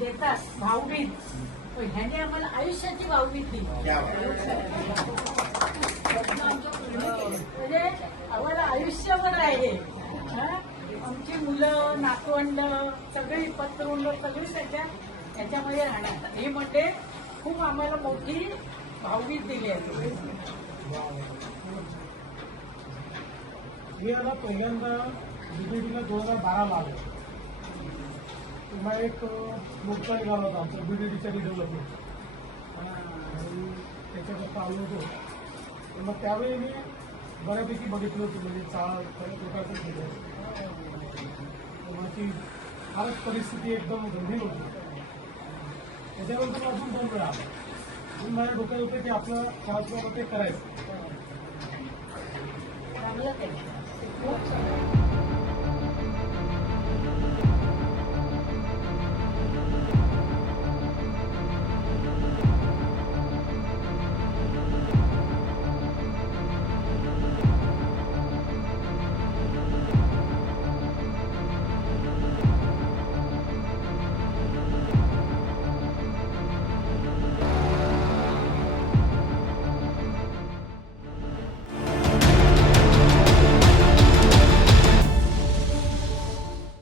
देतात भावबीज, पण ह्याने आम्हाला आयुष्याची भावबीज दिली. म्हणजे आम्हाला आयुष्यभर आहे. आमची मुलं, नातवंड, सगळी पत्रवंड सगळी त्याच्यामध्ये राहणार. हे म्हणजे खूप आम्हाला मोठी भावबीज दिली आहे. मी आता पहिल्यांदा बीडीडीला 2012 आलो. तेव्हा एक मोठा निघाला होता आमचा बीडीडीच्या रिडेव्हलपमेंट, आणि त्याच्याकरता आलो होतो. तर मग त्यावेळी मी बऱ्यापैकी बघितलं होतं, म्हणजे चाळ लोकांचं केलं. तेव्हाची फारच परिस्थिती एकदम गंभीर होती. त्याच्यानंतर अजून 2 वेळा अजून माझ्या डोक्यात होतं की आपलं करायचं ते करायचं. चांगलं केलं.